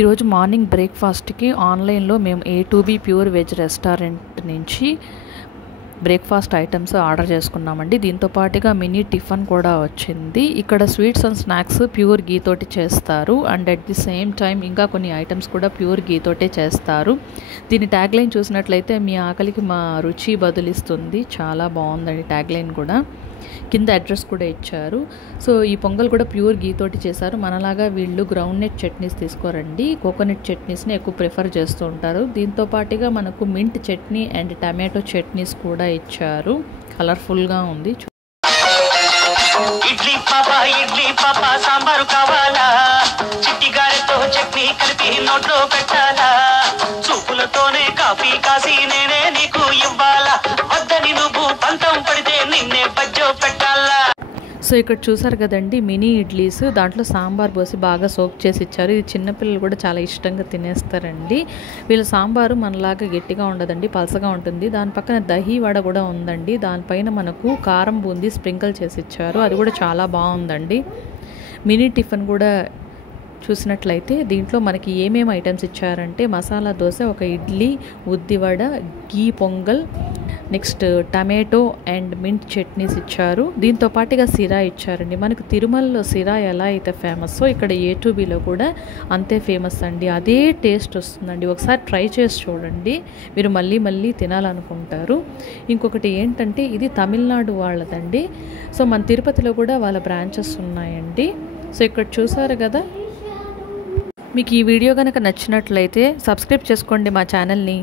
ఈరోజు మార్నింగ్ బ్రేక్ఫాస్ట్కి ఆన్లైన్లో మేము A2B ప్యూర్ వెజ్ రెస్టారెంట్ నుంచి బ్రేక్ఫాస్ట్ ఐటమ్స్ ఆర్డర్ చేసుకున్నామండి. దీంతో పాటుగా మినీ టిఫిన్ కూడా వచ్చింది. ఇక్కడ స్వీట్స్ అండ్ స్నాక్స్ ప్యూర్ గీ తోటి చేస్తారు and at the same time ఇంకా కొన్ని ఐటమ్స్ కూడా ప్యూర్ గీ తోటే చేస్తారు. దీని ట్యాగ్ లైన్ చూసినట్లయితే మీ ఆకలికి మా రుచి బదులిస్తుంది. చాలా బాగుందండి ట్యాగ్ లైన్ కూడా. కింద అడ్రస్ కూడా ఇచ్చారు. సో ఈ పొంగల్ కూడా ప్యూర్ గీ తోటి చేశారు. మనలాగా వీళ్ళు గ్రౌండ్ నట్ చట్నీస్ తీసుకోరండి, కోకోనట్ చట్నీస్ని ఎక్కువ ప్రిఫర్ చేస్తూ ఉంటారు. దీంతో పాటుగా మనకు mint chutney and tomato chutneys కూడా ఇచ్చారు. కలర్ఫుల్గా ఉంది. ఇడ్లీ పాపా సాంబారు కావాలా, చిట్టి గారెతో చట్నీ కలిపి నోట్లో పెట్టాలా, చూపులతోనే కాఫీ కాసి నేనే నీకు ఇవ్వాలా, వద్దని నువ్వు పంతం పడితే నిన్నే బజ్జో పెట్టాలా. సో ఇక్కడ చూసారు కదండి మినీ ఇడ్లీస్, దాంట్లో సాంబార్ పోసి బాగా సోక్ చేసి ఇచ్చారు. ఇది చిన్నపిల్లలు కూడా చాలా ఇష్టంగా తినేస్తారండి. వీళ్ళ సాంబారు మనలాగా గట్టిగా ఉండదండి, పలసగా ఉంటుంది. దాని పక్కన దహీ వడ కూడా ఉందండి. దానిపైన మనకు కారం బూందీ స్ప్రింకిల్ చేసి ఇచ్చారు. అది కూడా చాలా బాగుందండి. మినీ టిఫిన్ కూడా చూసినట్లయితే దీంట్లో మనకి ఏమేమి ఐటమ్స్ ఇచ్చారంటే మసాలా దోశ, ఒక ఇడ్లీ, ఉద్దివడ, ghee pongal, next tomato and mint chutneys ఇచ్చారు. దీంతో పాటుగా సిరా ఇచ్చారండి. మనకు తిరుమలలో సిరా ఎలా అయితే ఫేమస్సో ఇక్కడ A2Bలో కూడా అంతే ఫేమస్ అండి. అదే టేస్ట్ వస్తుందండి. ఒకసారి ట్రై చేసి చూడండి, మీరు మళ్ళీ మళ్ళీ తినాలనుకుంటారు. ఇంకొకటి ఏంటంటే ఇది తమిళనాడు వాళ్ళదండి. సో మన తిరుపతిలో కూడా వాళ్ళ బ్రాంచెస్ ఉన్నాయండి. సో ఇక్కడ చూసారు కదా. మీకు ఈ వీడియో కనుక నచ్చినట్లయితే సబ్స్క్రైబ్ చేసుకోండి మా ఛానల్ని.